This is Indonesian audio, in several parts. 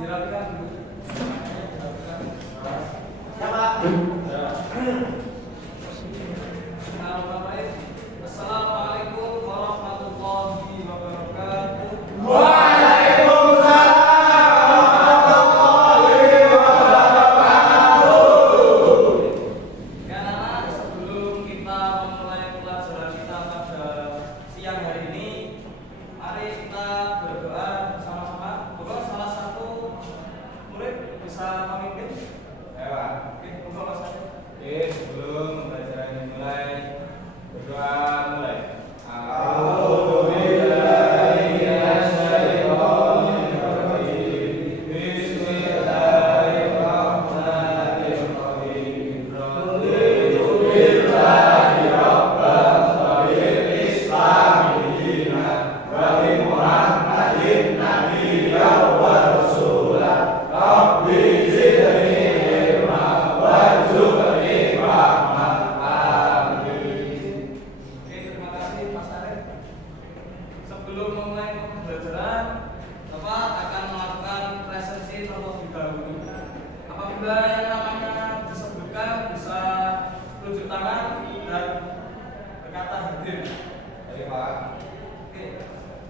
dirapikan dulu. Dirapikan. Ya, Pak. Ya. Assalamualaikum warahmatullahi wabarakatuh. Waalaikumsalam warahmatullahi wabarakatuh. Karena sebelum kita memulai pelajaran kita pada siang hari ini, mari kita berdoa bersama-sama. Monggo salah satu murid bisa memimpin. Ya, Pak. Oke, monggo Mas Adi. Oke, sebelum pelajaran dimulai, berdoa mulai. Oke, terima kasih Mas Arif. Sebelum memulai pembelajaran, Bapak akan melakukan presensi terlebih dahulu. Apabila yang namanya disebutkan bisa tunjuk tangan dan berkata hadir. Oke, Pak. Oke,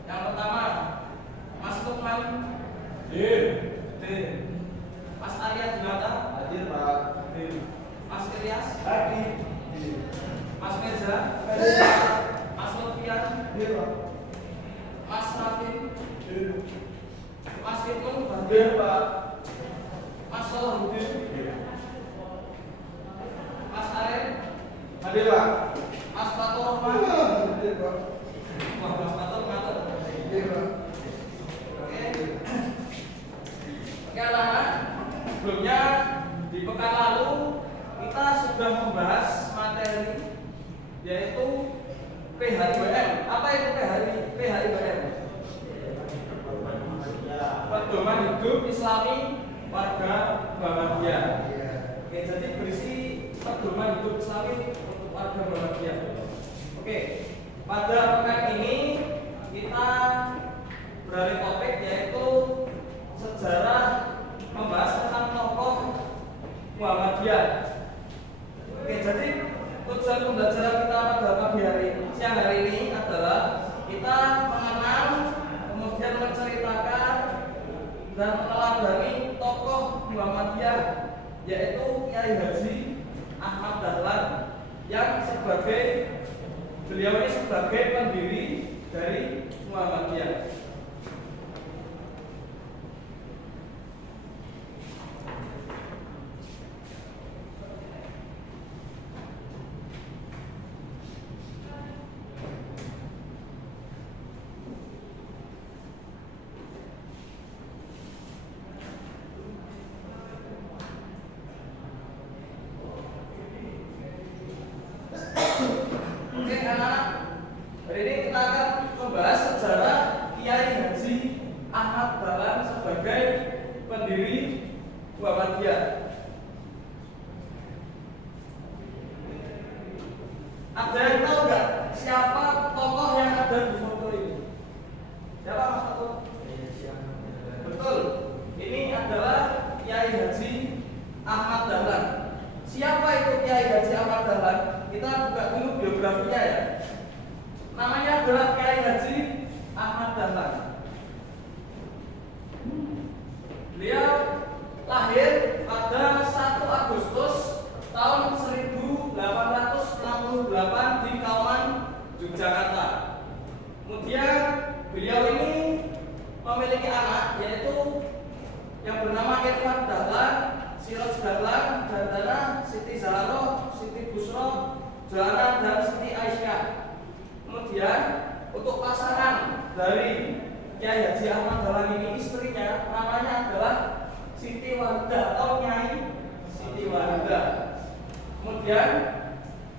yang pertama Mas Lukman, Hadir. hadir. Mas Arya Dinata, Hadir, Pak. hadir. Mas Ilyas, Hadir. Mas Meza, Hadir. Mas Lutfian, Hadir, Pak. Mas Rafin, Hadir. Mas Ibnu, Hadir, Pak. Mas Salahuddin, Mas Arif, Hadir, Pak. Mas Fatur Rahman. Hadir, Pak. Wah, Mas Fatur ngatur. Hadir, Pak. Oke. Oke, anak-anak. Sebelumnya di pekan lalu kita sudah membahas materi yaitu PHIWM. Apa itu PHIWM? Pedoman hidup Islami warga Muhammadiyah. Oke, jadi berisi pedoman hidup Islami untuk warga Muhammadiyah. Oke, pada pekan ini kita beralih topik yaitu sejarah membahas tentang tokoh Muhammadiyah. Oke, jadi tujuan pembelajaran kita pada pagi hari siang hari ini adalah kita mengenal, kemudian menceritakan dan meneladani tokoh Muhammadiyah yaitu Kiai Haji Ahmad Dahlan yang beliau ini sebagai pendiri dari Muhammadiyah. Oke, anak-anak, hari ini kita akan membahas sejarah Kiai Haji Ahmad Dahlan sebagai pendiri Muhammadiyah. Ada yang tahu nggak siapa tokoh yang ada di foto ini? Siapa Mas Fatur? Betul. Ini adalah Kiai Haji Ahmad Dahlan. Siapa itu Kiai Haji Ahmad Dahlan? Kita buka dulu biografinya ya. Namanya adalah Kiai Haji Ahmad Dahlan. Beliau lahir pada 1 Agustus tahun 1868 di Kauman, Yogyakarta. Kemudian beliau ini memiliki anak yaitu yang bernama Irfan Dahlan, Siroj Dahlan, Dandana, Siti Zahroh, Siti Busro, Joanna dan Siti Aisyah. Kemudian untuk pasangan dari Kiai Haji Ahmad Dahlan ini istrinya namanya adalah Siti Waridah atau Nyai Siti Waridah. Kemudian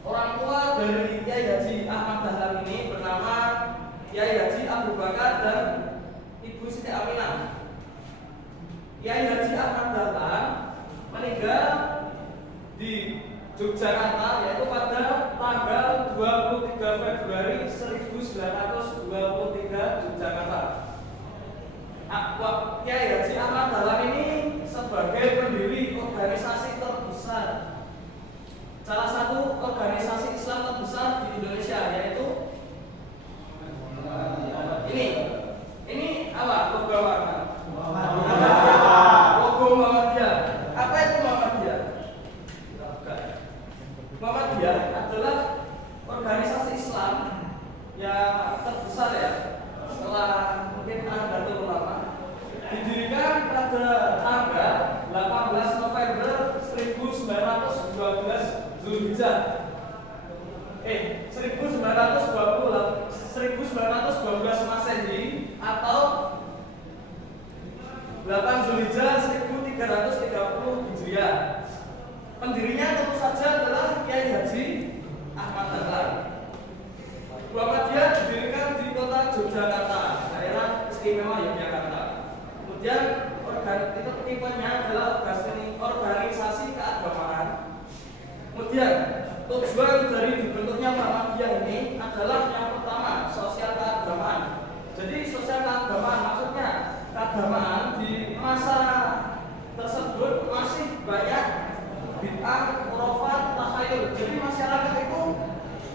orang tua dari Kiai Haji Ahmad Dahlan ini bernama Kiai Haji Abu Bakar dan Ibu Siti Aminah. Kiai Haji Ahmad Dahlan meninggal di Yogyakarta yaitu pada tanggal 23 Februari 1923 Yogyakarta. Kiai Haji Ahmad Dahlan salah satu organisasi Islam terbesar di Indonesia, yaitu ini apa logo apa? Logo Muhammadiyah. Apa itu Muhammadiyah? Muhammadiyah adalah organisasi Islam yang terbesar ya, setelah mungkin Nahdlatul Ulama, didirikan pada tanggal 18 November 1912 Zulhijjah. 1912 Masehi atau 8 Zulhijjah 1330 Hijriah. Pendirinya tentu saja adalah Kiai Haji Ahmad Dahlan. Muhammadiyah didirikan di kota Yogyakarta, daerah istimewa Yogyakarta. Kemudian itu tipenya adalah organisasi keagamaan. Kemudian tujuan dari dibentuknya Muhammadiyah ini adalah yang pertama, sosial keagamaan. Jadi sosial keagamaan maksudnya keagamaan di masa tersebut masih banyak bid'ah, khurafat, takhayul. Jadi masyarakat itu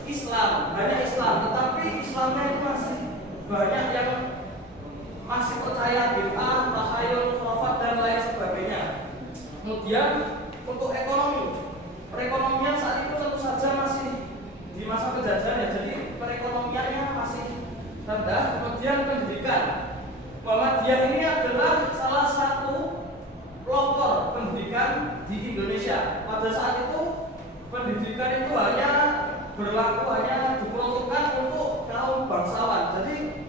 Islam, banyak Islam, tetapi Islamnya itu masih banyak yang masih percaya bid'ah, takhayul, khurafat dan lain sebagainya. Kemudian untuk ekonomi, perekonomian saat itu tentu saja masih di masa penjajahan ya, jadi perekonomiannya masih rendah. Kemudian pendidikan, Muhammadiyah ini adalah salah satu pelopor pendidikan di Indonesia. Pada saat itu pendidikan itu hanya diperuntukkan untuk kaum bangsawan. Jadi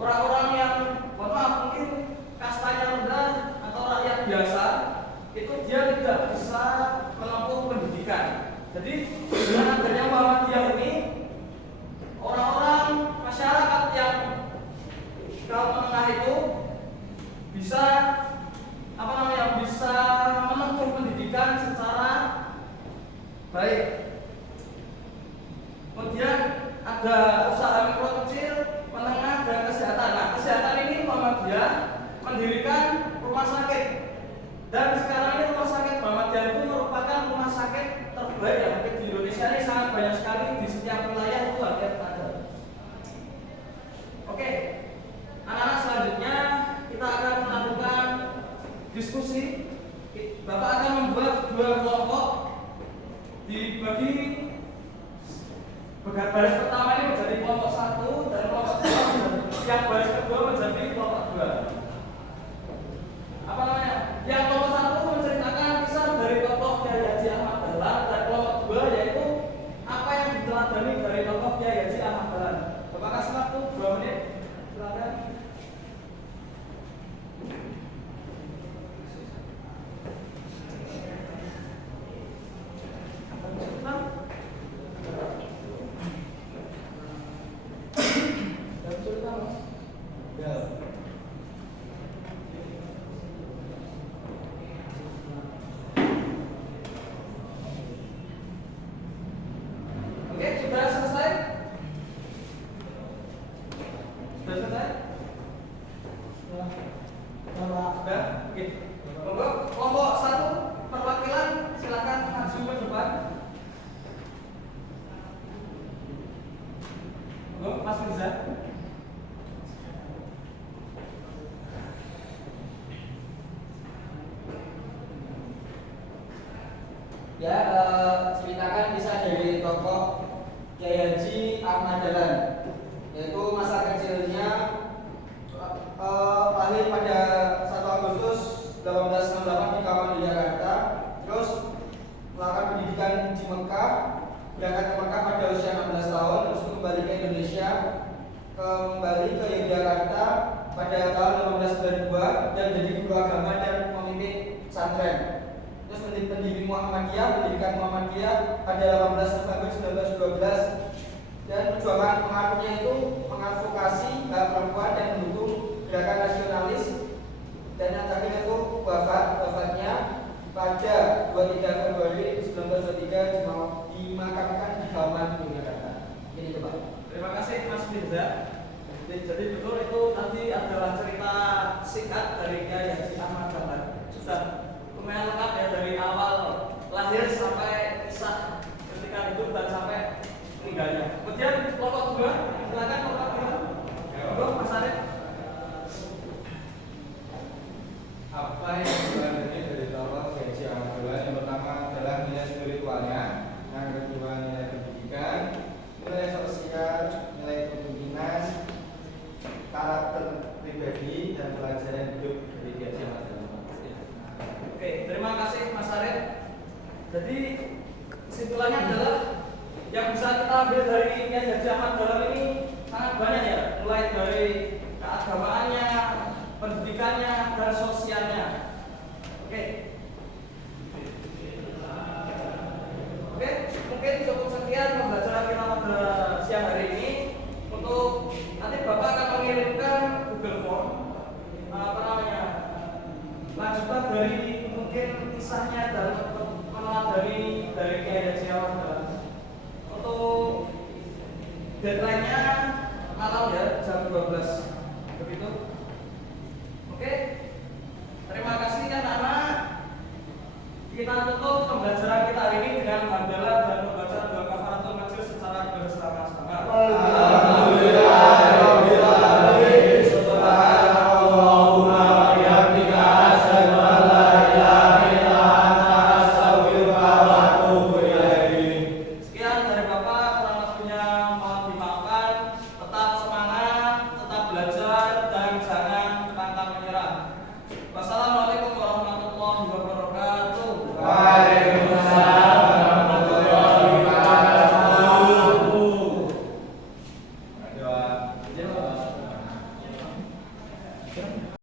orang-orang yang mungkin kastanya rendah atau rakyat biasa itu dia tidak bisa menempuh pendidikan. Jadi dengan adanya Muhammadiyah ini, orang-orang masyarakat yang kaum menengah itu bisa bisa menempuh pendidikan secara baik. Kemudian ada usaha mikro kecil, menengah dan kesehatan. Nah, kesehatan ini Muhammadiyah mendirikan rumah sakit. Dan sekarang ini rumah sakit Muhammadiyah itu merupakan rumah sakit terbaik yang mungkin di Indonesia ini, sangat banyak sekali di setiap wilayah itu ada. Oke, anak-anak, selanjutnya kita akan melakukan diskusi. Bapak akan membuat dua kelompok, dibagi baris pertama ini menjadi kelompok 1 dan kelompok 2, yang baris kedua menjadi kelompok 2. Yang kelompok 1 menceritakan kisah dari tokoh Kiai Haji Ahmad Dahlan, dan kelompok 2 yaitu apa yang diteladani dari tokoh Kiai Haji Ahmad Dahlan. Bapak kasih waktu 2 menit, silakan. Kelompok 1 perwakilan silakan maju ke depan. Mas Mirza. Ya, ceritakan kisah dari tokoh Kiai Haji Ahmad Dahlan, yaitu masa kecilnya lahir pada 1 Agustus 1868 di Kawan Jakarta, terus melakukan pendidikan di Mekah, berangkat ke Mekah pada usia 16 tahun, terus kembali ke Indonesia, kembali ke Yogyakarta pada tahun 1892 dan jadi guru agama dan pemimpin pesantren. Terus pendiri Muhammadiyah, mendirikan Muhammadiyah pada 18 November 1912, dan perjuangan pengaruhnya itu mengadvokasi hak perempuan dan mendukung gerakan nasionalis, dan yang terakhir itu wafatnya pada 23 Februari 1923 dimakamkan di Kauman Yogyakarta. Ini itu Pak. Terima kasih Mas Mirza. Jadi betul itu tadi adalah cerita singkat dari Kiai Haji Ahmad Dahlan. Sudah lumayan lengkap ya, dari awal lahir sampai kisah yang bisa kita ambil dari Kiai Haji Ahmad Dahlan ini sangat banyak ya, mulai dari keagamaannya, pendidikannya, dan sosialnya. Oke. Oke, mungkin cukup sekian pembelajaran kita pada siang hari ini. Untuk nanti Bapak akan mengirimkan Google Form lanjutan dari mungkin kisahnya dan pengenalan dari Kiai Haji Ahmad Dahlan. Untuk deadline